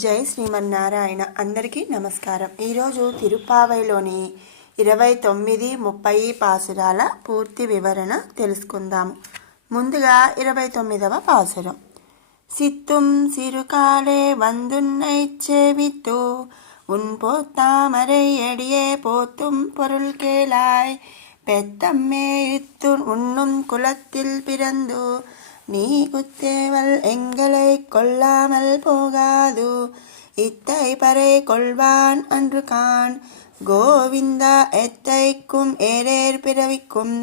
జై శ్రీమన్నారాయణ. అందరికీ నమస్కారం. ఈరోజు తిరుప్పావైలోని 29, 30 పాసురాల పూర్తి వివరణ తెలుసుకుందాము. ముందుగా 29వ పాసురం. சித்தும் சிறுகாலே வந்துன்னைச்சேவித்து உன் போத்தாமரை அடியே போத்தும் பொருள் கேளாய் பெத்தம்மே இத்து உண்ணும் குலத்தில் பிறந்து நீ குத்தேவல் எங்களை கொல்லாமல் போகாது இத்தை பறை கொள்வான் அன்று கான் கோவிந்தா எத்தைக்கும் ஏரேர் பிறவிக்கும்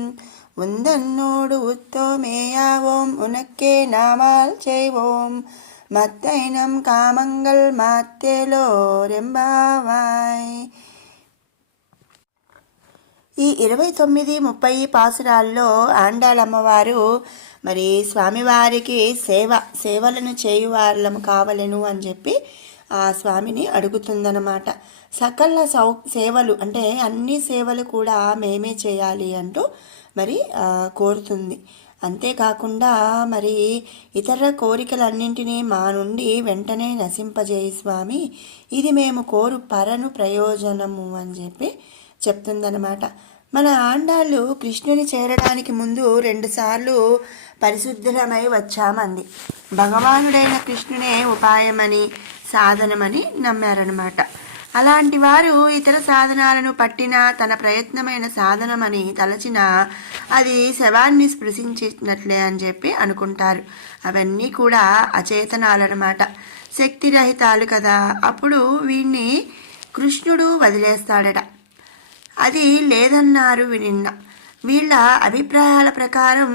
உந்தன்னோடு உத்தோமேயாவோம் உனக்கே நாமால் செய்வோம் மத்தை நம் కామంగల్ మాత్తేలోరెంబావాయ్. ఈ 29, 30 పాసురాల్లో ఆండాళమ్మవారు మరి స్వామివారికి సేవలను చేయువాళ్ళము కావలను అని చెప్పి ఆ స్వామిని అడుగుతుందన్నమాట. సకల సేవలు అంటే అన్ని సేవలు కూడా మేమే చేయాలి అంటూ మరి కోరుతుంది. అంతేకాకుండా మరి ఇతర కోరికలన్నింటినీ మా నుండి వెంటనే నశింపజేయి స్వామి, ఇది మేము కోరు పరను ప్రయోజనము అని చెప్పి చెప్తుందన్నమాట. మన ఆండాళ్ళు కృష్ణుని చేరడానికి ముందు 2 సార్లు పరిశుద్ధమై వచ్చామంది. భగవానుడైన కృష్ణునే ఉపాయమని సాధనమని నమ్మారనమాట. అలాంటి వారు ఇతర సాధనాలను పట్టిన తన ప్రయత్నమైన సాధనమని తలచిన అది శవాన్ని స్పృశించినట్లే అని చెప్పి అనుకుంటారు. అవన్నీ కూడా అచేతనాలన్నమాట, శక్తిరహితాలు కదా. అప్పుడు వీణ్ణి కృష్ణుడు వదిలేస్తాడట. అది లేదన్నారు నిన్న. వీళ్ళ అభిప్రాయాల ప్రకారం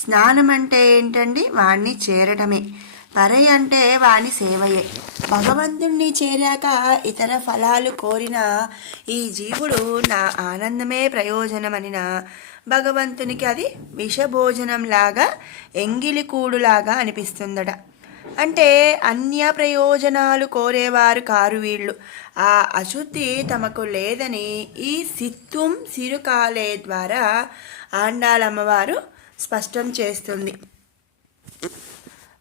స్నానం అంటే ఏంటండి, వాణ్ణి చేరటమే. పరై అంటే వాణ్ణి సేవయే. భగవంతుణ్ణి చేరాక ఇతర ఫలాలు కోరిన ఈ జీవుడు నా ఆనందమే ప్రయోజనమనిన భగవంతునికి అది విషభోజనంలాగా, ఎంగిలికూడులాగా అనిపిస్తుందట. అంటే అన్య ప్రయోజనాలు కోరేవారు కారు వీళ్ళు. ఆ అశుద్ధి తమకు లేదని ఈ సిత్తుం సిరుకాలే ద్వారా ఆండాళమ్మవారు స్పష్టం చేస్తుంది.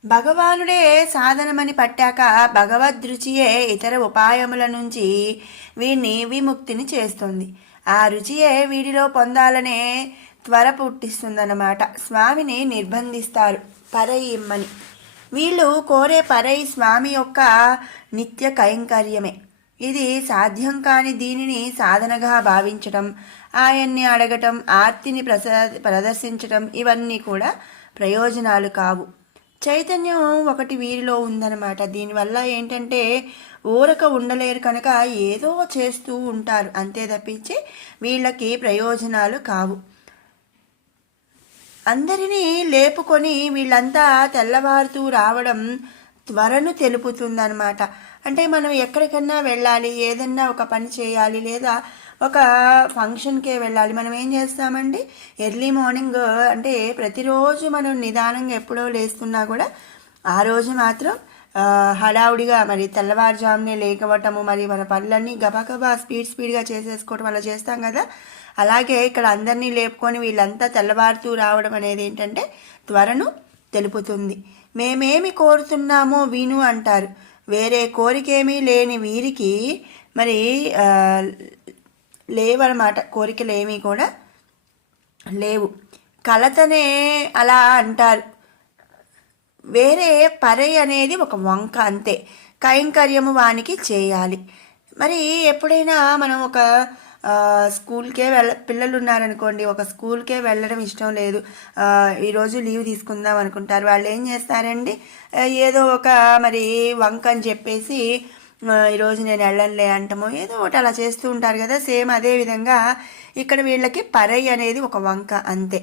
భగవానుడే సాధనమని పట్టాక భగవద్రుచియే ఇతర ఉపాయముల నుంచి వీడిని విముక్తిని చేస్తుంది. ఆ రుచియే వీడిలో పొందాలనే త్వర పుట్టిస్తుందన్నమాట. స్వామిని నిర్బంధిస్తారు పరై ఇమ్మని. వీళ్ళు కోరే పరై స్వామి యొక్క నిత్య కైంకర్యమే. ఇది సాధ్యం కాని దీనిని సాధనగా భావించటం, ఆయన్ని అడగటం, ఆర్తిని ప్రదర్శించటం ఇవన్నీ కూడా ప్రయోజనాలు కావు. చైతన్యం ఒకటి వీరిలో ఉందన్నమాట. దీనివల్ల ఏంటంటే ఊరక ఉండలేరు కనుక ఏదో చేస్తూ ఉంటారు, అంతే తప్పించి వీళ్ళకి ప్రయోజనాలు కావు. అందరినీ లేపుకొని వీళ్ళంతా తెల్లవారుతూ రావడం త్వరను తెలుపుతుందన్నమాట. అంటే మనం ఎక్కడికన్నా వెళ్ళాలి, ఏదన్నా ఒక పని చేయాలి, లేదా ఒక ఫంక్షన్కే వెళ్ళాలి, మనం ఏం చేస్తామండి, ఎర్లీ మార్నింగ్ అంటే ప్రతిరోజు మనం నిదానంగా ఎప్పుడో లేస్తున్నా కూడా ఆ రోజు మాత్రం హడావుడిగా మరి తెల్లవారుజామునే లేకవటము, మరి మన పనులన్నీ గబగబా స్పీడ్గా చేసేసుకోవటం అలా చేస్తాం కదా. అలాగే ఇక్కడ అందరినీ లేపుకొని వీళ్ళంతా తెల్లవారుతూ రావడం అనేది ఏంటంటే త్వరను తెలుపుతుంది. మేమేమి కోరుతున్నామో విను అంటారు. వేరే కోరికేమీ లేని వీరికి మరి లేవన్నమాట, కోరికలు ఏమీ కూడా లేవు. కలతనే అలా అంటారు. వేరే పరై అనేది ఒక వంక, అంతే. కైంకర్యము వానికి చేయాలి. మరి ఎప్పుడైనా మనం ఒక స్కూల్కే పిల్లలు ఉన్నారనుకోండి, ఒక స్కూల్కే వెళ్ళడం ఇష్టం లేదు, ఈరోజు లీవ్ తీసుకుందాం అనుకుంటారు. వాళ్ళు ఏం చేస్తారండి, ఏదో ఒక మరి వంక అని చెప్పేసి ఈరోజు నేను వెళ్ళలే అంటమో ఏదో ఒకటి అలా చేస్తూ ఉంటారు కదా. సేమ్ అదే విధంగా ఇక్కడ వీళ్ళకి పరై అనేది ఒక వంక, అంతే.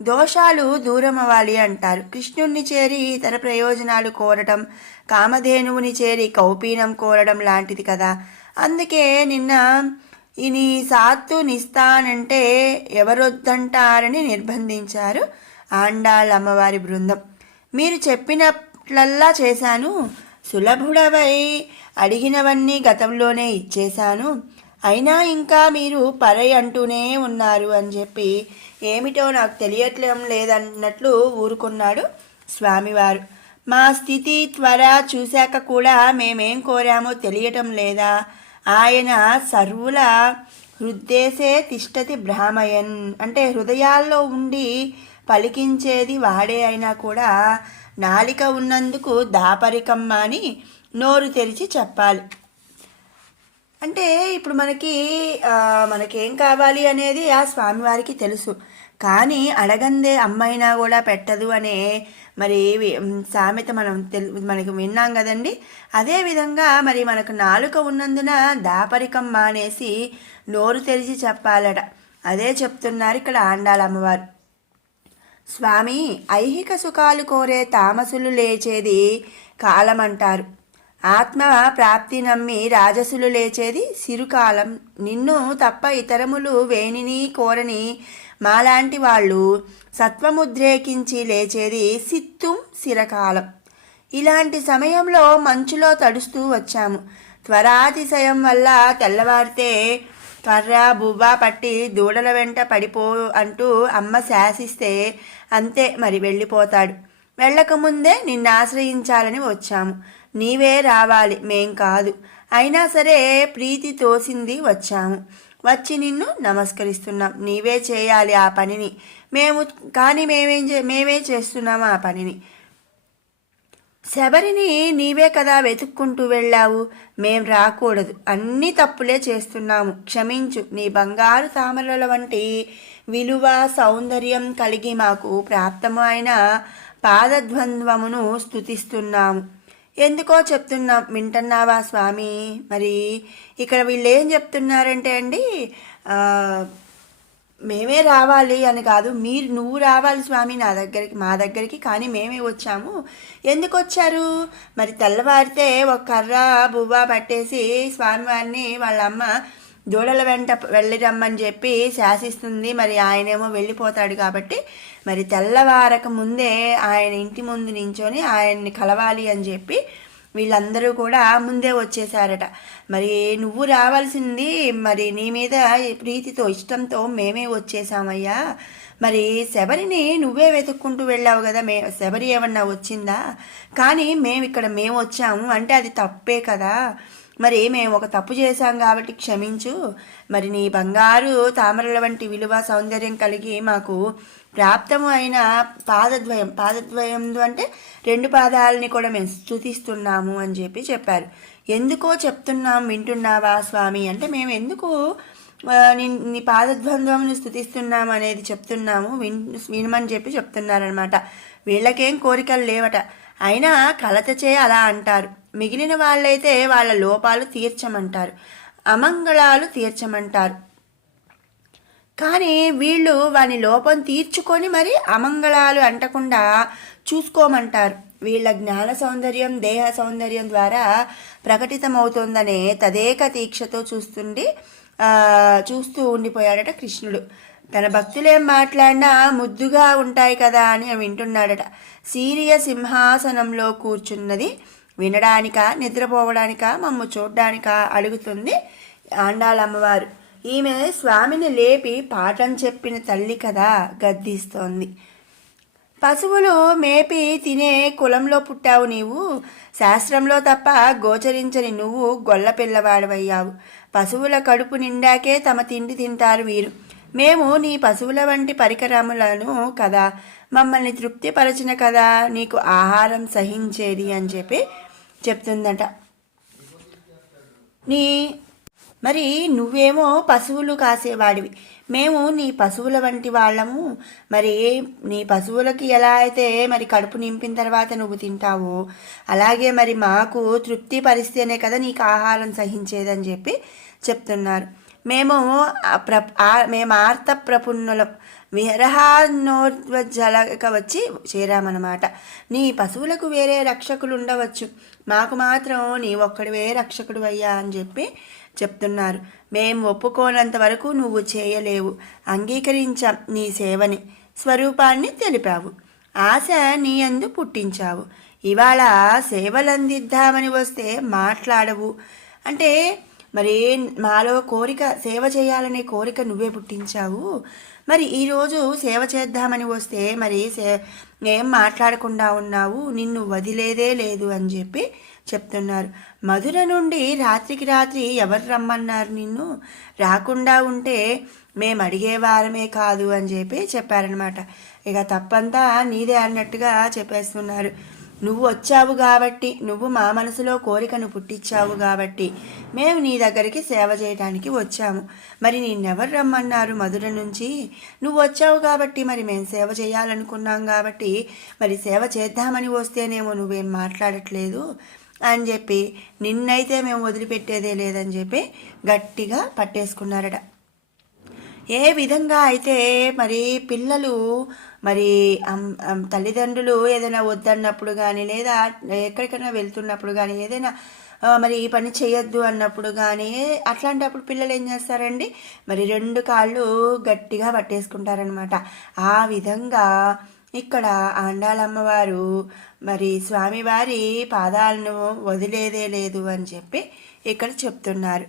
దోషాలు దూరం అవ్వాలి అంటారు. కృష్ణుణ్ణి చేరి ఇతర ప్రయోజనాలు కోరటం, కామధేనువుని చేరి కౌపీనం కోరడం లాంటిది కదా. అందుకే నిన్న నీ సాత్తు నిస్తానంటే ఎవరొద్దంటారని నిర్బంధించారు ఆండాళ్ అమ్మవారి బృందం. మీరు చెప్పినట్లల్లా చేశాను, సులభుడవై అడిగినవన్నీ గతంలోనే ఇచ్చేశాను, అయినా ఇంకా మీరు పరై అంటూనే ఉన్నారు అని చెప్పి ఏమిటో నాకు తెలియట్లేం లేదన్నట్లు ఊరుకున్నాడు స్వామివారు. మా స్థితి త్వర చూశాక కూడా మేమేం కోరామో తెలియటం లేదా? ఆయన సర్వుల హృద్దేశే తిష్టతి భ్రామయన్, అంటే హృదయాల్లో ఉండి పలికించేది వాడే అయినా కూడా నాలిక ఉన్నందుకు దాపరికమ్మ అని నోరు తెరిచి చెప్పాలి. అంటే ఇప్పుడు మనకేం కావాలి అనేది ఆ స్వామివారికి తెలుసు. కానీ అడగందే అమ్మైనా కూడా పెట్టదు అనే మరి సామెత మనకి విన్నాం కదండి. అదేవిధంగా మరి మనకు నాలుక ఉన్నందున దాపరికం మానేసి నోరు తెరిచి చెప్పాలట. అదే చెప్తున్నారు ఇక్కడ ఆండాళ్ అమ్మవారు. స్వామి, ఐహిక సుఖాలు కోరే తామసులు లేచేది కాలమంటారు. ఆత్మ ప్రాప్తి నమ్మి రాజసులు లేచేది సిరుకాలం. నిన్ను తప్ప ఇతరములు వేణిని కోరని మాలాంటి వాళ్ళు సత్వముద్రేకించి లేచేది సిత్తుం సిరకాలం. ఇలాంటి సమయంలో మంచులో తడుస్తూ వచ్చాము. త్వరాతిశయం వల్ల తెల్లవారితే కర్ర బువ్వ పట్టి దూడల వెంట పడిపో అంటూ అమ్మ శాసిస్తే అంతే మరి వెళ్ళిపోతాడు. వెళ్ళకముందే నిన్ను ఆశ్రయించాలని వచ్చాము. నీవే రావాలి, మేం కాదు. అయినా సరే ప్రీతి తోసింది వచ్చాము. వచ్చి నిన్ను నమస్కరిస్తున్నాం. నీవే చేయాలి ఆ పనిని. మేమే చేస్తున్నాము ఆ పనిని. శబరిని నీవే కదా వెతుక్కుంటూ వెళ్ళావు. మేం రాకూడదు. అన్ని తప్పులే చేస్తున్నాము. క్షమించు. నీ బంగారు తామరల వంటి విలువ సౌందర్యం కలిగి మాకు ప్రాప్తము అయిన పాదద్వంద్వమును స్తుతిస్తున్నాము. ఎందుకో చెప్తున్నాం, వింటున్నావా స్వామి? మరి ఇక్కడ వీళ్ళు ఏం చెప్తున్నారంటే అండి, మేమే రావాలి అని కాదు, నువ్వు రావాలి స్వామి మా దగ్గరికి, కానీ మేమే వచ్చాము. ఎందుకు వచ్చారు? మరి తెల్లవారితే ఒక కర్ర బువ్వ పట్టేసి స్వామివారిని వాళ్ళ అమ్మ దూడల వెంట వెళ్ళిరమ్మని చెప్పి శాసిస్తుంది. మరి ఆయనేమో వెళ్ళిపోతాడు కాబట్టి మరి తెల్లవారక ముందే ఆయన ఇంటి ముందు నించొని ఆయన్ని కలవాలి అని చెప్పి వీళ్ళందరూ కూడా ముందే వచ్చేసారట. మరి నువ్వు రావాల్సింది, మరి నీ మీద ప్రీతితో ఇష్టంతో మేమే వచ్చేసామయ్యా. మరి శబరిని నువ్వే వెతుక్కుంటూ వెళ్ళావు కదా, శబరి ఏమన్నా వచ్చిందా? కానీ మేము వచ్చాము అంటే అది తప్పే కదా. మరి మేము ఒక తప్పు చేశాం కాబట్టి క్షమించు. మరి నీ బంగారు తామరల వంటి విలువ సౌందర్యం కలిగి మాకు ప్రాప్తము అయిన పాదద్వయం అంటే 2 పాదాలని కూడా మేము స్తుతిస్తున్నాము అని చెప్పారు. ఎందుకో చెప్తున్నాం, వింటున్నావా స్వామి అంటే మేము ఎందుకు నీ పాదద్వంద్వమును స్తుతిస్తున్నాము అనేది చెప్తున్నాము, వినమని చెప్తున్నారనమాట. వీళ్ళకేం కోరికలు లేవట. అయినా కలతచే అలా అంటారు. మిగిలిన వాళ్ళైతే వాళ్ళ లోపాలు తీర్చమంటారు, అమంగళాలు తీర్చమంటారు. కానీ వీళ్ళు వాని లోపం తీర్చుకొని మరి అమంగళాలు అంటకుండా చూసుకోమంటారు. వీళ్ళ జ్ఞాన సౌందర్యం దేహ సౌందర్యం ద్వారా ప్రకటితమవుతుందనే తదేక దీక్షతో చూస్తూ ఉండిపోయాడట కృష్ణుడు. తన భక్తులేం మాట్లాడినా ముద్దుగా ఉంటాయి కదా అని వింటున్నాడట. సీరియ సింహాసనంలో కూర్చున్నది వినడానికా నిద్రపోవడానికా మమ్ము చూడ్డానికా అడుగుతుంది ఆండాళ్ అమ్మవారు. ఈమె స్వామిని లేపి పాఠం చెప్పిన తల్లి కదా గద్దిస్తోంది. పశువులు మేపి తినే కులంలో పుట్టావు నీవు. శాస్త్రంలో తప్ప గోచరించని నువ్వు గొల్ల పిల్లవాడవయ్యావు. పశువుల కడుపు నిండాకే తమ తిండి తింటారు వీరు. మేము నీ పశువుల వంటి పరికరములను కదా, మమ్మల్ని తృప్తిపరచిన కదా నీకు ఆహారం సహించేది అని చెప్తుందట. మరి నువ్వేమో పశువులు కాసేవాడివి, మేము నీ పశువుల వంటి వాళ్ళము. మరి నీ పశువులకి ఎలా అయితే మరి కడుపు నింపిన తర్వాత నువ్వు తింటావో అలాగే మరి మాకు తృప్తి పరిస్తేనే కదా నీకు ఆహారం సహించేదని చెప్తున్నారు. మేము ఆర్త ప్రపున్నులం విరహానోర్వజలక వచ్చి చేరామన్నమాట. నీ పశువులకు వేరే రక్షకులు ఉండవచ్చు, మాకు మాత్రం నీ ఒక్కడివే రక్షకుడు అయ్యా అని చెప్తున్నారు. మేము ఒప్పుకోనంత వరకు నువ్వు చేయలేవు. అంగీకరించాం నీ సేవని, స్వరూపాన్ని తెలిపావు, ఆశ నీ యందు పుట్టించావు. ఇవాళ సేవలందిద్దామని వస్తే మాట్లాడవు అంటే మరి మాలో కోరిక సేవ చేయాలనే కోరిక నువ్వే పుట్టించావు. మరి ఈరోజు సేవ చేద్దామని వస్తే మరి ఏం మాట్లాడకుండా ఉన్నావు, నిన్ను వదిలేదే లేదు అని చెప్పి చెప్తున్నారు. మధుర నుండి రాత్రికి రాత్రి ఎవరు రమ్మన్నారు నిన్ను? రాకుండా ఉంటే మేము అడిగేవారమే కాదు అని చెప్పి చెప్పారనమాట. ఇక తప్పంతా నీదే అన్నట్టుగా చెప్పేస్తున్నారు. నువ్వు వచ్చావు కాబట్టి, నువ్వు మా మనసులో కోరికను పుట్టించావు కాబట్టి మేము నీ దగ్గరికి సేవ చేయడానికి వచ్చాము. మరి నిన్నెవరు రమ్మన్నారు మధుర నుంచి? నువ్వు వచ్చావు కాబట్టి మరి మేము సేవ చేయాలనుకున్నాం కాబట్టి మరి సేవ చేద్దామని వస్తేనేమో నువ్వేం మాట్లాడట్లేదు అని చెప్పి నిన్నైతే మేము వదిలిపెట్టేదే లేదని చెప్పి గట్టిగా పట్టేసుకున్నారట. ఏ విధంగా అయితే మరి పిల్లలు మరి తల్లిదండ్రులు ఏదైనా వద్దన్నప్పుడు కానీ లేదా ఎక్కడికైనా వెళ్తున్నప్పుడు కానీ ఏదైనా మరి ఈ పని చేయొద్దు అన్నప్పుడు కానీ అట్లాంటప్పుడు పిల్లలు ఏం చేస్తారండి, మరి రెండు కాళ్ళు గట్టిగా పట్టేసుకుంటారనమాట. ఆ విధంగా ఇక్కడ ఆండాళమ్మవారు మరి స్వామివారి పాదాలను వదిలేదే లేదు అని చెప్పి ఇక్కడ చెప్తున్నారు.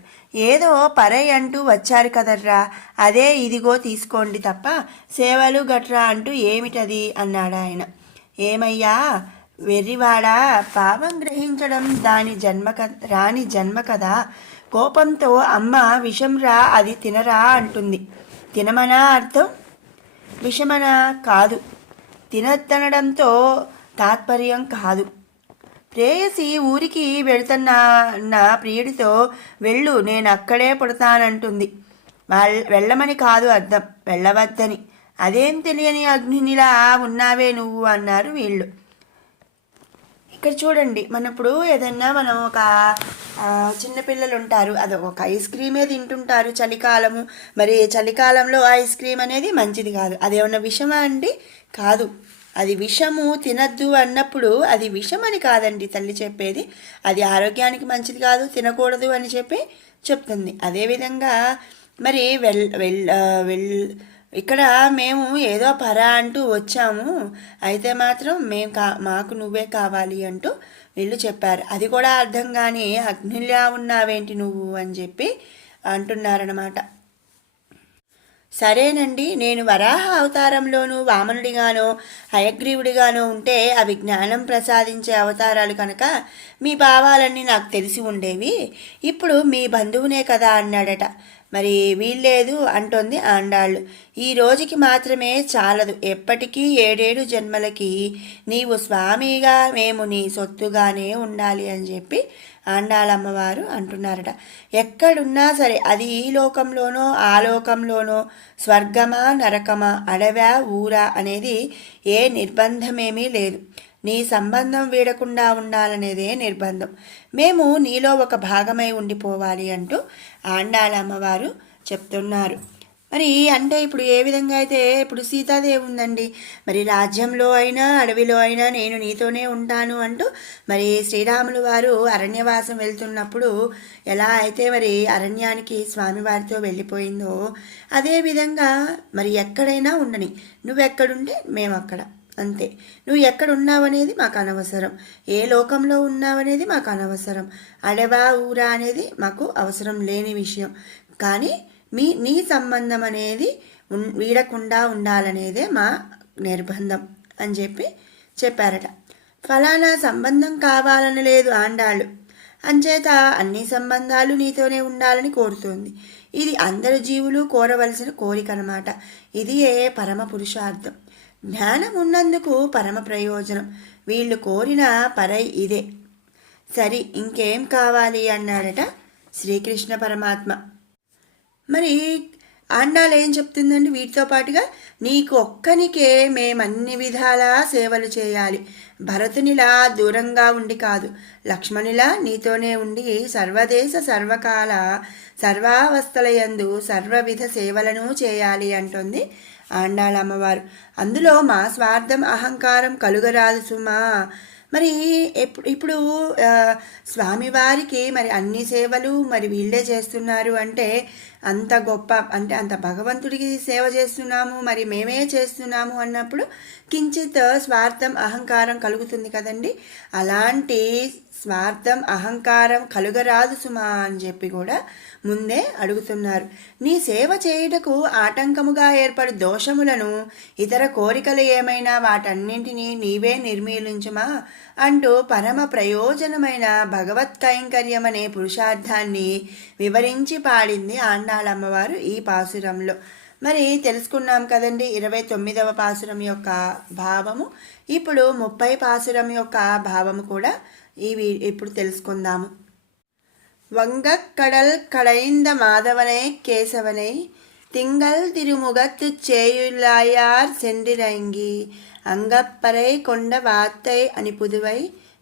ఏదో పరై అంటూ వచ్చారు కదర్రా, అదే ఇదిగో తీసుకోండి తప్ప సేవలు గట్రా అంటూ ఏమిటది అన్నాడు ఆయన. ఏమయ్యా వెర్రివాడా, పాపం గ్రహించడం రాని జన్మ కదా. కోపంతో అమ్మ విషంరా అది తినరా అంటుంది. తినమనా అర్థం? విషమనా కాదు, తినద్దనడంతో తాత్పర్యం కాదు. ప్రేయసి ఊరికి వెళుతున్న ప్రియుడితో వెళ్ళు, నేను అక్కడే పుడతానంటుంది. వెళ్ళమని కాదు అర్థం, వెళ్ళవద్దని. అదేం తెలియని అగ్నినిలా ఉన్నావే నువ్వు అన్నారు వీళ్ళు. ఇక్కడ చూడండి, ఇప్పుడు ఏదన్నా మనం ఒక చిన్నపిల్లలు ఉంటారు, అది ఒక ఐస్ క్రీమే తింటుంటారు చలికాలము. మరి చలికాలంలో ఐస్ క్రీమ్ అనేది మంచిది కాదు. అదేమన్నా విషమా అండి? కాదు. అది విషము తినద్దు అన్నప్పుడు అది విషం అని కాదండి తల్లి చెప్పేది. అది ఆరోగ్యానికి మంచిది కాదు, తినకూడదు అని చెప్పి చెప్తుంది. అదేవిధంగా మరి ఇక్కడ మేము ఏదో పరా అంటూ వచ్చాము, అయితే మాత్రం మాకు నువ్వే కావాలి అంటూ వీళ్ళు చెప్పారు. అది కూడా అర్థం కానీ అగ్నిలా ఉన్నావేంటి నువ్వు అని చెప్పి అంటున్నారనమాట. సరేనండి, నేను వరాహ అవతారంలోనూ వామనుడిగానో హయగ్రీవుడిగానో ఉంటే అవి జ్ఞానం ప్రసాదించే అవతారాలు కనుక మీ భావాలన్నీ నాకు తెలిసి ఉండేవి. ఇప్పుడు మీ బంధువునే కదా అన్నాడట. మరి వీల్లేదు అంటోంది ఆండాళ్ళు. ఈ రోజుకి మాత్రమే చాలదు, ఎప్పటికీ 7 జన్మలకి నీవు స్వామిగా మేము నీ సొత్తుగానే ఉండాలి అని చెప్పి ఆండాళమ్మవారు అంటున్నారట. ఎక్కడున్నా సరే, అది ఈ లోకంలోనో ఆ లోకంలోనో, స్వర్గమా నరకమా, అడవా ఊరా అనేది ఏ నిర్బంధమేమీ లేదు. నీ సంబంధం వీడకుండా ఉండాలనేదే నిర్బంధం. మేము నీలో ఒక భాగమై ఉండిపోవాలి అంటూ ఆండాళమ్మవారు చెప్తున్నారు. మరి అంటే ఇప్పుడు ఏ విధంగా అయితే ఇప్పుడు సీతాదేవి ఉందండి, మరి రాజ్యంలో అయినా అడవిలో అయినా నేను నీతోనే ఉంటాను అంటూ మరి శ్రీరాములు వారు అరణ్యవాసం వెళ్తున్నప్పుడు ఎలా అయితే మరి అరణ్యానికి స్వామివారితో వెళ్ళిపోయిందో అదేవిధంగా మరి ఎక్కడైనా ఉండని, నువ్వెక్కడుంటే మేము అక్కడ, అంతే. నువ్వు ఎక్కడున్నావనేది మాకు అనవసరం, ఏ లోకంలో ఉన్నావనేది మాకు అనవసరం, అడవా ఊరా అనేది మాకు అవసరం లేని విషయం. కానీ నీ సంబంధం అనేది వీడకుండా ఉండాలనేదే మా నిర్బంధం అని చెప్పి చెప్పారట. ఫలానా సంబంధం కావాలని లేదు ఆండాళ్ళు, అంచేత అన్ని సంబంధాలు నీతోనే ఉండాలని కోరుతోంది. ఇది అందరు జీవులు కోరవలసిన కోరిక అన్నమాట. ఇది పరమ పురుషార్థం. జ్ఞానం ఉన్నందుకు పరమ ప్రయోజనం. వీళ్ళు కోరిన పరై ఇదే. సరి, ఇంకేం కావాలి అన్నాడట శ్రీకృష్ణ పరమాత్మ. మరి ఆండాలు ఏం చెప్తుందండి, వీటితో పాటుగా నీకు ఒక్కనికే మేమన్ని విధాలా సేవలు చేయాలి. భరతునిలా దూరంగా ఉండి కాదు, లక్ష్మణులా నీతోనే ఉండి సర్వదేశ సర్వకాల సర్వావస్థలయందు సర్వవిధ సేవలను చేయాలి అంటుంది ఆండాళమ్మవారు. అందులో మా స్వార్థం అహంకారం కలుగరాదు సుమా. మరి ఇప్పుడు స్వామివారికి మరి అన్ని సేవలు మరి వీళ్ళే చేస్తున్నారు అంటే అంత గొప్ప, అంటే అంత భగవంతుడికి సేవ చేస్తున్నాము, మరి మేమే చేస్తున్నాము అన్నప్పుడు కించిత్ స్వార్థం అహంకారం కలుగుతుంది కదండి. అలాంటి స్వార్థం అహంకారం కలుగరాదు సుమా అని చెప్పి కూడా ముందే అడుగుతున్నారు. నీ సేవ చేయుటకు ఆటంకముగా ఏర్పడి దోషములను ఇతర కోరికలు ఏమైనా వాటన్నింటినీ నీవే నిర్మూలించుమా అంటూ పరమ ప్రయోజనమైన భగవత్ కైంకర్యం అనే పురుషార్థాన్ని వివరించి పాడింది ఆండాళమ్మవారు ఈ పాసురంలో. మరి తెలుసుకున్నాం కదండి 29వ పాసురం యొక్క భావము. ఇప్పుడు 30 పాసురం యొక్క భావము కూడా ఇప్పుడు తెలుసుకుందాము. வங்கக்கடல் கடைந்த மாதவனை கேசவனை திங்கள் திருமுகத்து சேயுள்ளாயார் சென்றிறங்கி அங்கப்பறை கொண்ட வார்த்தை அணிப்புதுவை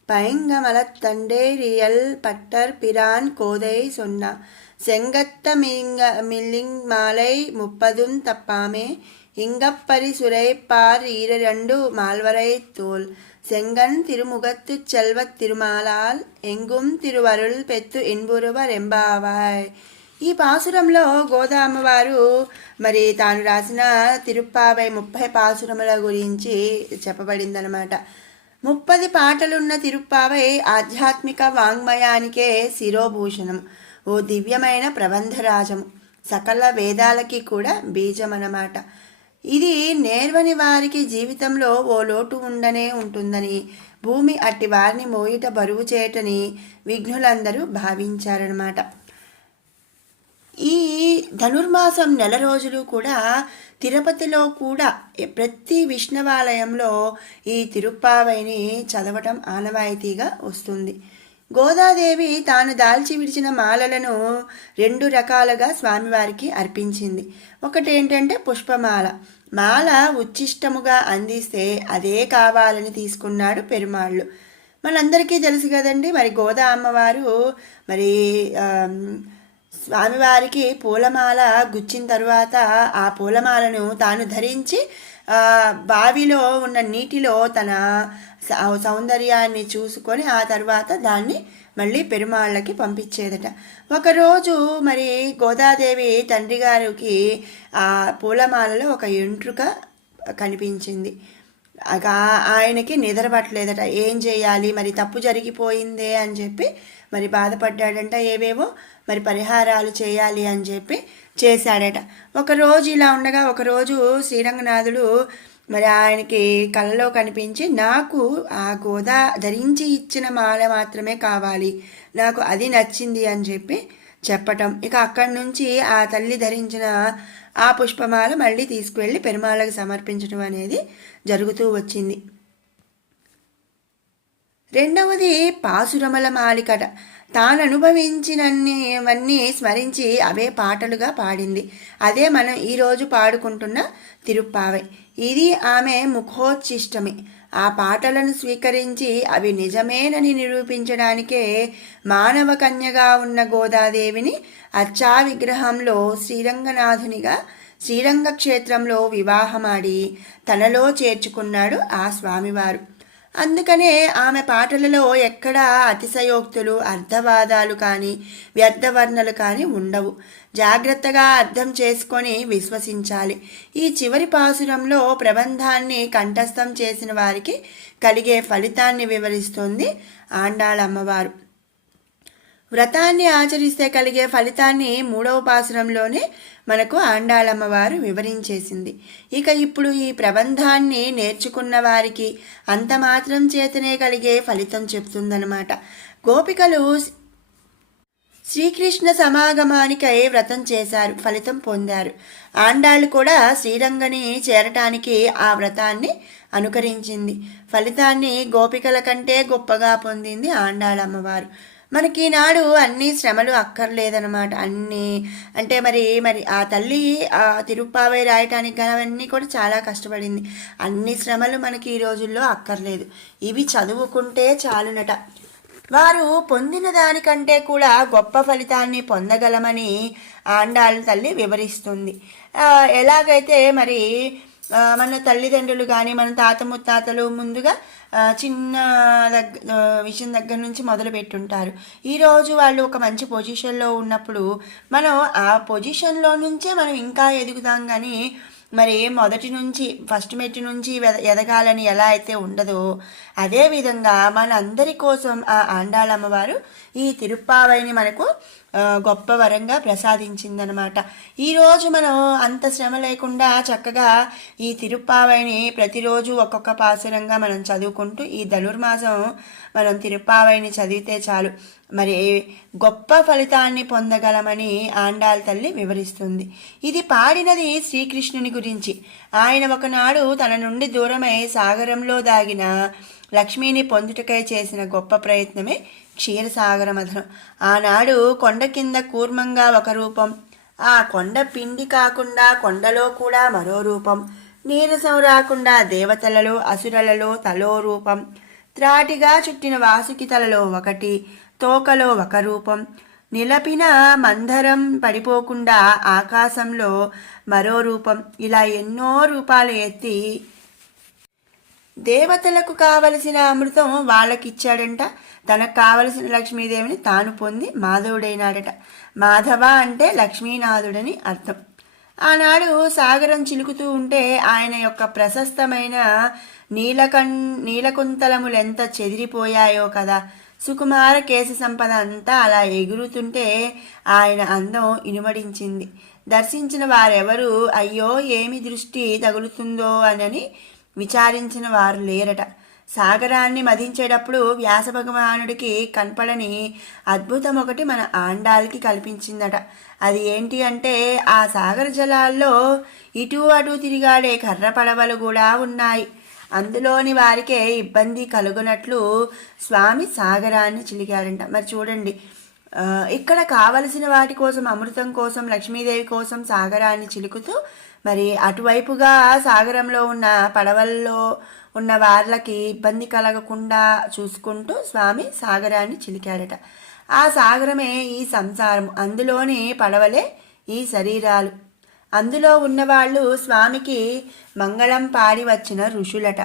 பைங்கமலத்தண்டேரியல் பட்டர் பிரான் கோதை சொன்னா செங்கத்த மில்லிங் மாலை 30 தப்பாமே இங்கப்பரி சுரைப்பார் 2 மால்வரை தோல் செங்கன் திருமுகத்து செல்வத் திருமாலால் ఎంగుం తిరువరుల్ పెత్తు ఇన్బురువ రెంబావాయ్. ఈ పాసురంలో గోదా అమ్మవారు మరి తాను రాసిన తిరుప్పావై 30 పాసురముల గురించి చెప్పబడిందనమాట. 30 పాటలున్న తిరుప్పావై ఆధ్యాత్మిక వాంగ్మయానికే శిరోభూషణం, ఓ దివ్యమైన ప్రబంధరాజము, సకల వేదాలకి కూడా బీజం అన్నమాట. ఇది నేర్వని వారికి జీవితంలో ఓ లోటు ఉండనే ఉంటుందని, భూమి అట్టి వారిని మోయిట బరువు చేయటని విఘ్నులందరూ భావించారనమాట. ఈ ధనుర్మాసం నెల రోజులు కూడా తిరుపతిలో కూడా ప్రతి విష్ణువాలయంలో ఈ తిరుప్పావైని చదవటం ఆనవాయితీగా వస్తుంది. గోదాదేవి తాను దాల్చి విడిచిన మాలలను 2 రకాలుగా స్వామివారికి అర్పించింది. ఒకటేంటంటే పుష్పమాల. మాల ఉచ్చిష్టముగా అందిస్తే అదే కావాలని తీసుకున్నాడు పెరుమాళ్ళు. మనందరికీ తెలుసు కదండి. మరి గోదా అమ్మవారు మరి స్వామివారికి పూలమాల గుచ్చిన తరువాత ఆ పూలమాలను తాను ధరించి బావిలో ఉన్న నీటిలో తన సౌందర్యాన్ని చూసుకొని ఆ తర్వాత దాన్ని మళ్ళీ పెరుమాళ్ళకి పంపించేదట. ఒకరోజు మరి గోదాదేవి తండ్రి గారికి ఆ పూలమాలలో ఒక ఎంట్రుక కనిపించింది. ఆయనకి నిద్ర పట్టలేదట. ఏం చేయాలి, మరి తప్పు జరిగిపోయిందే అని చెప్పి మరి బాధపడ్డాడంట. ఏవేవో మరి పరిహారాలు చేయాలి అని చెప్పి చేశాడట. ఒకరోజు ఇలా ఉండగా ఒకరోజు శ్రీరంగనాథుడు మరి ఆయనకి కళ్ళలో కనిపించి, నాకు ఆ గోదా ధరించి ఇచ్చిన మాల మాత్రమే కావాలి, నాకు అది నచ్చింది అని చెప్పి చెప్పటం. ఇక అక్కడి నుంచి ఆ తల్లి ధరించిన ఆ పుష్పమాల మళ్ళీ తీసుకువెళ్ళి పెరుమాళ్ళకి సమర్పించడం అనేది జరుగుతూ వచ్చింది. రెండవది పాసురముల మాలికట. తాను అనుభవించినవన్నీ స్మరించి అవే పాటలుగా పాడింది. అదే మనం ఈరోజు పాడుకుంటున్న తిరుప్పావై. ఇది ఆమె ముఖోచ్చిష్టమే. ఆ పాటలను స్వీకరించి అవి నిజమేనని నిరూపించడానికే మానవ కన్యగా ఉన్న గోదాదేవిని అర్చా విగ్రహంలో శ్రీరంగనాథునిగా శ్రీరంగ క్షేత్రంలో వివాహమాడి తనలో చేర్చుకున్నాడు ఆ స్వామివారు. అందుకనే ఆమె పాటలలో ఎక్కడా అతిశయోక్తులు, అర్థవాదాలు కానీ వ్యర్థవర్ణలు కానీ ఉండవు. జాగ్రత్తగా అర్థం చేసుకొని విశ్వసించాలి. ఈ చివరి పాసురంలో ప్రబంధాన్ని కంఠస్థం చేసిన వారికి కలిగే ఫలితాన్ని వివరిస్తుంది ఆండాళమ్మవారు. వ్రతాన్ని ఆచరిస్తే కలిగే ఫలితాన్ని 3వ పాసురంలోనే మనకు ఆండాళమ్మవారు వివరించేసింది. ఇక ఇప్పుడు ఈ ప్రబంధాన్ని నేర్చుకున్న వారికి అంత మాత్రం చేతనే కలిగే ఫలితం చెప్తుందన్నమాట. గోపికలు శ్రీకృష్ణ సమాగమానికై వ్రతం చేశారు, ఫలితం పొందారు. ఆండాళ్ళు కూడా శ్రీరంగని చేరటానికి ఆ వ్రతాన్ని అనుకరించింది. ఫలితాన్ని గోపికల కంటే గొప్పగా పొందింది ఆండాళమ్మవారు. మనకి ఈనాడు అన్ని శ్రమలు అక్కర్లేదనమాట. అన్నీ అంటే మరి ఆ తల్లి తిరుప్పావై రాయటానికి అవన్నీ కూడా చాలా కష్టపడింది. అన్ని శ్రమలు మనకి ఈ రోజుల్లో అక్కర్లేదు. ఇవి చదువుకుంటే చాలునట. వారు పొందిన దానికంటే కూడా గొప్ప ఫలితాన్ని పొందగలమని ఆండాళ్ళ తల్లి వివరిస్తుంది. ఎలాగైతే మరి మన తల్లిదండ్రులు కానీ మన తాత ముత్తాతలు ముందుగా చిన్న విషయం దగ్గర నుంచి మొదలు పెట్టుంటారు. ఈరోజు వాళ్ళు ఒక మంచి పొజిషన్లో ఉన్నప్పుడు మనం ఆ పొజిషన్లో నుంచే మనం ఇంకా ఎదుగుతాం. కానీ మరి మొదటి నుంచి ఫస్ట్ మెట్టు నుంచి ఎదగాలని ఎలా అయితే ఉండదో అదేవిధంగా మనందరి కోసం ఆ ఆండాళమ్మవారు ఈ తిరుప్పావైని మనకు గొప్ప వరంగా ప్రసాదించిందనమాట. ఈరోజు మనం అంత శ్రమ లేకుండా చక్కగా ఈ తిరుప్పావైని ప్రతిరోజు ఒక్కొక్క పాసురంగా మనం చదువుకుంటూ ఈ ధనుర్మాసం మనం తిరుప్పావైని చదివితే చాలు మరి గొప్ప ఫలితాన్ని పొందగలమని ఆండాళ్ తల్లి వివరిస్తుంది. ఇది పాడినది శ్రీకృష్ణుని గురించి. ఆయన ఒకనాడు తన నుండి దూరమై సాగరంలో దాగిన లక్ష్మిని పొందుటకై చేసిన గొప్ప ప్రయత్నమే క్షీరసాగర మథనం. ఆనాడు కొండ కింద కూర్మంగా ఒక రూపం, ఆ కొండ పిండి కాకుండా కొండలో కూడా మరో రూపం, నీరసం రాకుండా దేవతలలో అసురలలో తలో రూపం, త్రాటిగా చుట్టిన వాసుకి తలలో ఒకటి, తోకలో ఒక రూపం, నిలపిన మందరం పడిపోకుండా ఆకాశంలో మరో రూపం, ఇలా ఎన్నో రూపాలు ఎత్తి దేవతలకు కావలసిన అమృతం వాళ్ళకిచ్చాడంట. తనకు కావలసిన లక్ష్మీదేవిని తాను పొంది మాధవుడైనాడట. మాధవ అంటే లక్ష్మీనాథుడని అర్థం. ఆనాడు సాగరం చిలుకుతూ ఉంటే ఆయన యొక్క ప్రశస్తమైన నీలకుంతలములెంత చెదిరిపోయాయో కదా. సుకుమార కేశ సంపద అంతా అలా ఎగురుతుంటే ఆయన అందం ఇనుమడించింది. దర్శించిన వారెవరూ అయ్యో ఏమి దృష్టి తగులుతుందో అని విచారించిన వారు లేరట. సాగరాన్ని మదించేటప్పుడు వ్యాస భగవానుడికి కనపడని అద్భుతం ఒకటి మన ఆండాల్కి కల్పించిందట. అది ఏంటి అంటే ఆ సాగర జలాల్లో ఇటు అటు తిరిగాడే కర్ర పడవలు కూడా ఉన్నాయి. అందులోని వారికే ఇబ్బంది కలుగునట్లు స్వామి సాగరాన్ని చిలికాడంట. మరి చూడండి, ఇక్కడ కావలసిన వాటి కోసం అమృతం కోసం లక్ష్మీదేవి కోసం సాగరాన్ని చిలుకుతూ మరి అటువైపుగా సాగరంలో ఉన్న పడవల్లో ఉన్న వాళ్ళకి ఇబ్బంది కలగకుండా చూసుకుంటూ స్వామి సాగరాన్ని చిలికాడట. ఆ సాగరమే ఈ సంసారం, అందులోని పడవలే ఈ శరీరాలు. అందులో ఉన్నవాళ్ళు స్వామికి మంగళం పాడి వచ్చిన ఋషులట.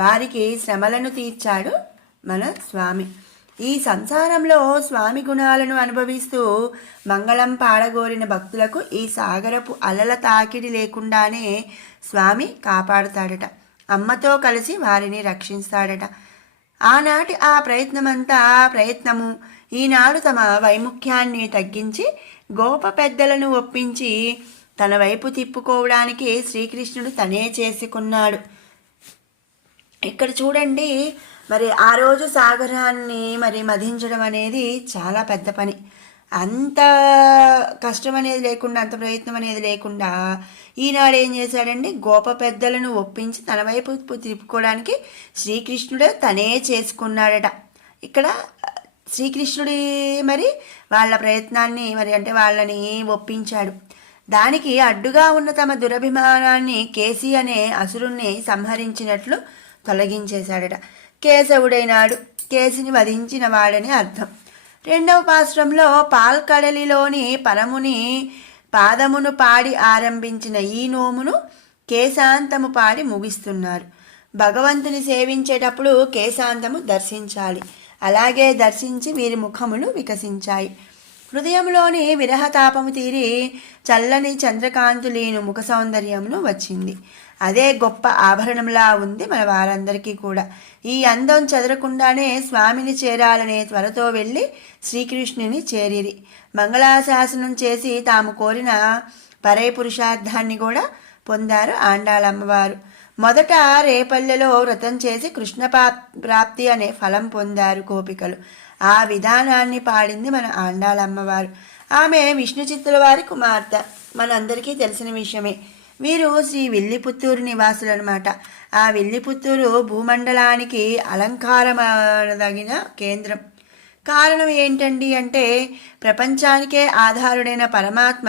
వారికి శ్రమలను తీర్చాడు మన స్వామి. ఈ సంసారంలో స్వామి గుణాలను అనుభవిస్తూ మంగళం పాడగోరిన భక్తులకు ఈ సాగరపు అలల తాకిడి లేకుండానే స్వామి కాపాడుతాడట. అమ్మతో కలిసి వారిని రక్షిస్తాడట. ఆనాటి ఆ ప్రయత్నము ఈనాడు తమ వైముఖ్యాన్ని తగ్గించి గోప పెద్దలను ఒప్పించి తన వైపు తిప్పుకోవడానికి శ్రీకృష్ణుడు తనే చేసుకున్నాడు. ఇక్కడ చూడండి, మరి ఆ రోజు సాగరాన్ని మరి మధించడం అనేది చాలా పెద్ద పని. అంత కష్టం అనేది లేకుండా, అంత ప్రయత్నం అనేది లేకుండా ఈనాడు ఏం చేశాడండి, గోప పెద్దలను ఒప్పించి తన వైపు తిప్పుకోవడానికి శ్రీకృష్ణుడు తనే చేసుకున్నాడట. ఇక్కడ శ్రీకృష్ణుడి మరి వాళ్ళ ప్రయత్నాన్ని అంటే వాళ్ళని ఒప్పించాడు. దానికి అడ్డుగా ఉన్న తమ దురభిమానాన్ని కేసి అనే అసురుణ్ణి సంహరించినట్లు తొలగించేశాడట. కేశవుడైనాడు, కేసిని వధించిన వాడని అర్థం. రెండవ పాశ్రంలో పాల్కడలిలోని పరముని పాదమును పాడి ఆరంభించిన ఈ నోమును కేశాంతము పాడి ముగిస్తున్నారు. భగవంతుని సేవించేటప్పుడు కేశాంతము దర్శించాలి. అలాగే దర్శించి వీరి ముఖములు వికసించాయి. హృదయంలోని విరహతాపము తీరి చల్లని చంద్రకాంతులీను ముఖ సౌందర్యమును వచ్చింది. అదే గొప్ప ఆభరణంలా ఉంది మన వారందరికీ కూడా. ఈ అందం చెదరకుండానే స్వామిని చేరాలనే త్వరతో వెళ్ళి శ్రీకృష్ణుని చేరిరి. మంగళాశాసనం చేసి తాము కోరిన పరై పురుషార్థాన్ని కూడా పొందారు ఆండాళమ్మవారు. మొదట రేపల్లెలో వ్రతం చేసి కృష్ణ ప్రాప్తి అనే ఫలం పొందారు గోపికలు. ఆ విధానాన్ని పాడింది మన ఆండాళమ్మవారు. ఆమె విష్ణు చిత్తుల వారి కుమార్తె, మనందరికీ తెలిసిన విషయమే. వీరు శ్రీ విల్లిపుత్తూరు నివాసులు అనమాట. ఆ విల్లిపుత్తూరు భూమండలానికి అలంకారమనదగిన కేంద్రం. కారణం ఏంటండి అంటే ప్రపంచానికే ఆధారుడైన పరమాత్మ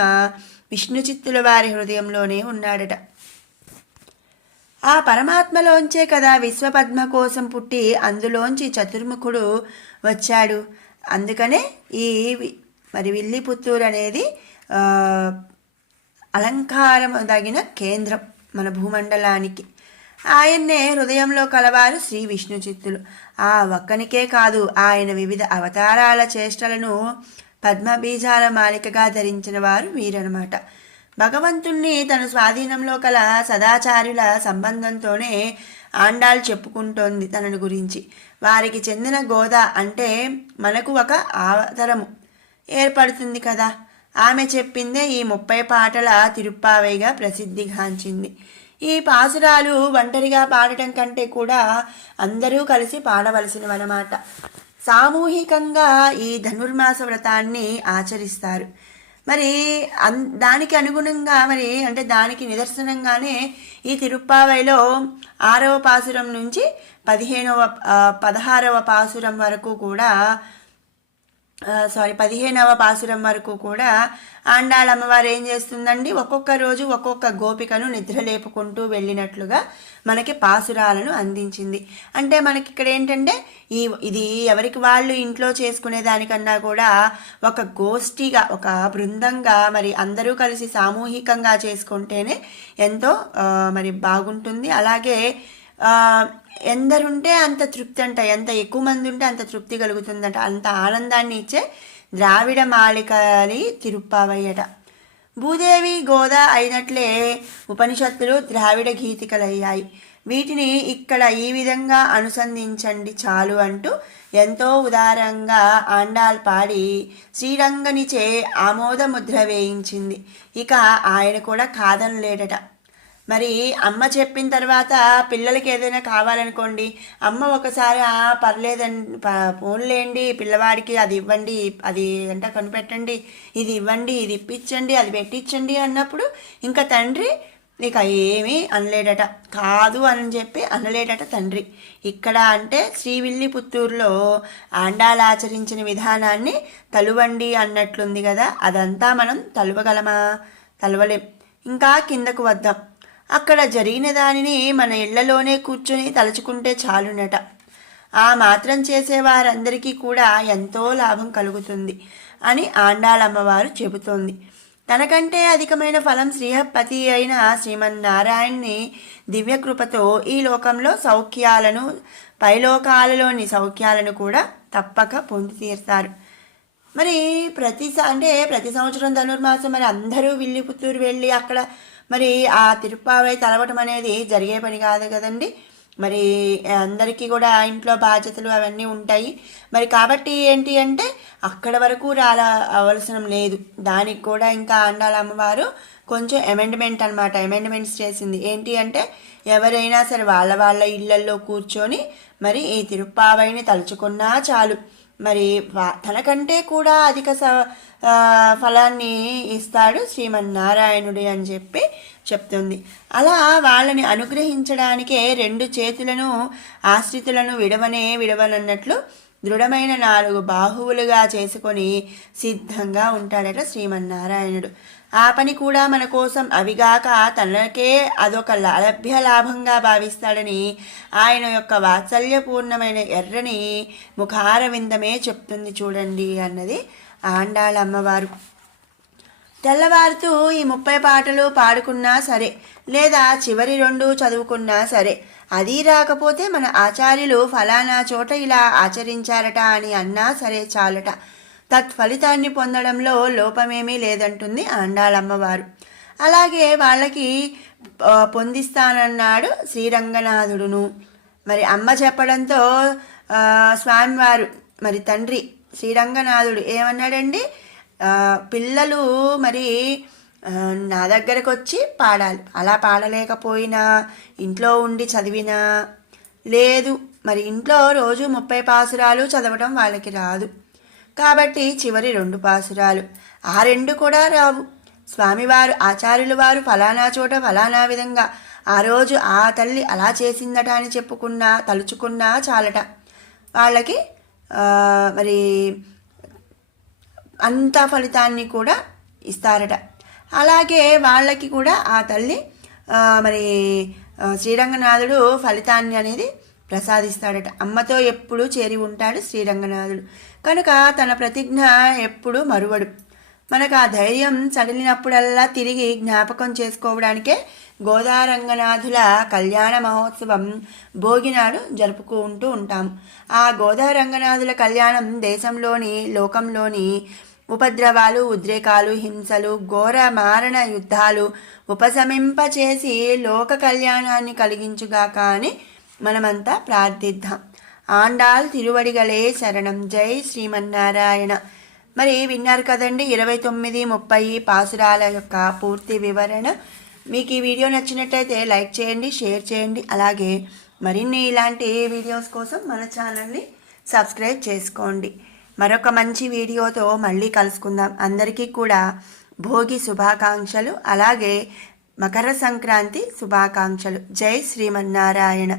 విష్ణు చిత్తుల వారి హృదయంలోనే ఉన్నాడట. ఆ పరమాత్మలోంచే కదా విశ్వపద్మ కోసం పుట్టి అందులోంచి చతుర్ముఖుడు వచ్చాడు. అందుకనే ఈ విల్లిపుత్తూరు అనేది అలంకారం తగిన కేంద్రం మన భూమండలానికి. ఆయన్నే హృదయంలో కలవారు శ్రీ విష్ణు చిత్తులు. ఆ ఒక్కనికే కాదు, ఆయన వివిధ అవతారాల చేష్టలను పద్మబీజాల మాలికగా ధరించిన వారు వీరనమాట. భగవంతుణ్ణి తన స్వాధీనంలో కల సదాచారుల సంబంధంతోనే ఆండాள் చెప్పుకుంటోంది తనను గురించి. వారికి చెందిన గోద అంటే మనకు ఒక ఆదరము ఏర్పడుతుంది కదా. ఆమె చెప్పిందే ఈ 30 పాటల తిరుప్పావైగా ప్రసిద్ధిగాంచింది. ఈ పాసురాలు ఒంటరిగా పాడటం కంటే కూడా అందరూ కలిసి పాడవలసినవన్నమాట. సామూహికంగా ఈ ధనుర్మాస వ్రతాన్ని ఆచరిస్తారు. మరి దానికి అనుగుణంగా అంటే దానికి నిదర్శనంగానే ఈ తిరుప్పావైలో 6వ పాసురం నుంచి 16వ పాసురం వరకు కూడా 15వ పాసురం వరకు కూడా ఆండాళ్ అమ్మవారు ఏం చేస్తుందండి, ఒక్కొక్క రోజు ఒక్కొక్క గోపికను నిద్రలేపుకుంటూ వెళ్ళినట్లుగా మనకి పాసురాలను అందించింది. అంటే మనకి ఇక్కడ ఏంటంటే ఇది ఎవరికి వాళ్ళు ఇంట్లో చేసుకునే దానికన్నా కూడా ఒక గోష్ఠిగా, ఒక బృందంగా, మరి అందరూ కలిసి సామూహికంగా చేసుకుంటేనే ఎంతో మరి బాగుంటుంది. అలాగే ఎందరుంటే అంత తృప్తి అంట, ఎంత ఎక్కువ మంది ఉంటే అంత తృప్తి కలుగుతుందంట. అంత ఆనందాన్ని ఇచ్చే ద్రావిడ మాలికలి తిరుప్పావయ్యట. భూదేవి గోదా అయినట్లే ఉపనిషత్తులు ద్రావిడ గీతికలయ్యాయి. వీటిని ఇక్కడ ఈ విధంగా అనుసంధించండి చాలు అంటూ ఎంతో ఉదారంగా ఆండాళ్ పాడి శ్రీరంగనిచే ఆమోదముద్ర వేయించింది. ఇక ఆయన కూడా కాదనలేడట. మరి అమ్మ చెప్పిన తర్వాత పిల్లలకి ఏదైనా కావాలనుకోండి, అమ్మ ఒకసారి పర్లేదండి, ఫోన్లేండి, పిల్లవాడికి అది ఇవ్వండి, అది అంటే కనిపెట్టండి, ఇది ఇవ్వండి, ఇది ఇప్పించండి, అది పెట్టించండి అన్నప్పుడు ఇంకా తండ్రి ఇక ఏమీ అనలేడట. కాదు అని చెప్పి అనలేడట తండ్రి. ఇక్కడ అంటే శ్రీవిల్లిపుత్తూరులో ఆండాళ్ ఆచరించిన విధానాన్ని తలువండి అన్నట్లుంది కదా. అదంతా మనం తలువగలమా? తలువలేం. ఇంకా కిందకు వద్దాం. అక్కడ జరిగిన దానిని మన ఇళ్లలోనే కూర్చొని తలుచుకుంటే చాలునట. ఆ మాత్రం చేసేవారందరికీ కూడా ఎంతో లాభం కలుగుతుంది అని ఆండాళ్ అమ్మవారు చెబుతోంది. తనకంటే అధికమైన ఫలం శ్రీహపతి అయిన శ్రీమన్నారాయణ్ణి దివ్యకృపతో ఈ లోకంలో సౌఖ్యాలను, పైలోకాలలోని సౌఖ్యాలను కూడా తప్పక పొంది తీరుతారు. మరి ప్రతి సంవత్సరం ధనుర్మాసం మరి అందరూ విల్లిపుత్తూరు వెళ్ళి అక్కడ మరి ఆ తిరుప్పావై తలవటం అనేది జరిగే పని కాదు కదండి. మరి అందరికీ కూడా ఇంట్లో బాధ్యతలు అవన్నీ ఉంటాయి. మరి కాబట్టి ఏంటి అంటే అక్కడ వరకు అవసరం లేదు. దానికి కూడా ఇంకా ఆండాళ్ అమ్మవారు కొంచెం అమెండ్మెంట్స్ చేసింది. ఏంటి అంటే ఎవరైనా సరే వాళ్ళ ఇళ్లల్లో కూర్చొని మరి ఈ తిరుప్పావైని తలుచుకున్నా చాలు, మరి తనకంటే కూడా అధిక ఫలాన్ని ఇస్తాడు శ్రీమన్నారాయణుడి అని చెప్పి చెప్తుంది. అలా వాళ్ళని అనుగ్రహించడానికే 2 చేతులను ఆశ్రితులను విడవనన్నట్లు దృఢమైన 4 బాహువులుగా చేసుకొని సిద్ధంగా ఉంటాడట శ్రీమన్నారాయణుడు. ఆ పని కూడా మన కోసం అవిగాక తనకే అదొక లభ్య లాభంగా భావిస్తాడని ఆయన యొక్క వాత్సల్యపూర్ణమైన ఎర్రని ముఖారవిందమే చెప్తుంది చూడండి అన్నది ఆండాళ్ అమ్మవారు. తెల్లవారుతూ ఈ 30 పాటలు పాడుకున్నా సరే, లేదా చివరి 2 చదువుకున్నా సరే, అది రాకపోతే మన ఆచార్యులు ఫలానా చోట ఇలా ఆచరించారట అని అన్నా సరే చాలట. తత్ఫలితాన్ని పొందడంలో లోపమేమీ లేదంటుంది ఆండాళ్ అమ్మవారు. అలాగే వాళ్ళకి పొందిస్తానన్నాడు శ్రీరంగనాథుడును. మరి అమ్మ చెప్పడంతో స్వామివారు మరి తండ్రి శ్రీరంగనాథుడు ఏమన్నాడండి, పిల్లలు మరి నా దగ్గరకు వచ్చి పాడాలి. అలా పాడలేకపోయినా ఇంట్లో ఉండి చదివినా లేదు, మరి ఇంట్లో రోజు 30 పాసురాలు చదవడం వాళ్ళకి రాదు కాబట్టి చివరి 2 పాసురాలు, ఆ 2 కూడా రావు. స్వామివారు ఆచార్యులు వారు ఫలానా చోట ఫలానా విధంగా ఆ రోజు ఆ తల్లి అలా చేసిందట అని తలుచుకున్నా చాలట, వాళ్ళకి మరి అంత ఫలితాన్ని కూడా ఇస్తారట. అలాగే వాళ్ళకి కూడా ఆ తల్లి మరి శ్రీరంగనాథుడు ఫలితాన్ని అనేది ప్రసాదిస్తాడట. అమ్మతో ఎప్పుడూ చేరి ఉంటాడు శ్రీరంగనాథుడు కనుక తన ప్రతిజ్ఞ ఎప్పుడు మరువడు. మనకు ఆ ధైర్యం సడలినప్పుడల్లా తిరిగి జ్ఞాపకం చేసుకోవడానికే గోదారంగనాథుల కళ్యాణ మహోత్సవం భోగినాడు జరుపుకుంటూ ఉంటాము. ఆ గోదారంగనాథుల కళ్యాణం దేశంలోని లోకంలోని ఉపద్రవాలు, ఉద్రేకాలు, హింసలు, ఘోర మారణ యుద్ధాలు ఉపశమింపచేసి లోక కళ్యాణాన్ని కలిగించుగాక అని మనమంతా ప్రార్థిద్దాం. ఆండాల్ తిరువడిగలే శరణం. జై శ్రీమన్నారాయణ. మరి విన్నారు కదండి 29, 30 పాసురాల యొక్క పూర్తి వివరణ. మీకు ఈ వీడియో నచ్చినట్టయితే లైక్ చేయండి, షేర్ చేయండి. అలాగే మరిన్ని ఇలాంటి వీడియోస్ కోసం మన ఛానల్ని సబ్స్క్రైబ్ చేసుకోండి. మరొక మంచి వీడియోతో మళ్ళీ కలుసుకుందాం. అందరికీ కూడా భోగి శుభాకాంక్షలు, అలాగే మకర సంక్రాంతి శుభాకాంక్షలు. జై శ్రీమన్నారాయణ.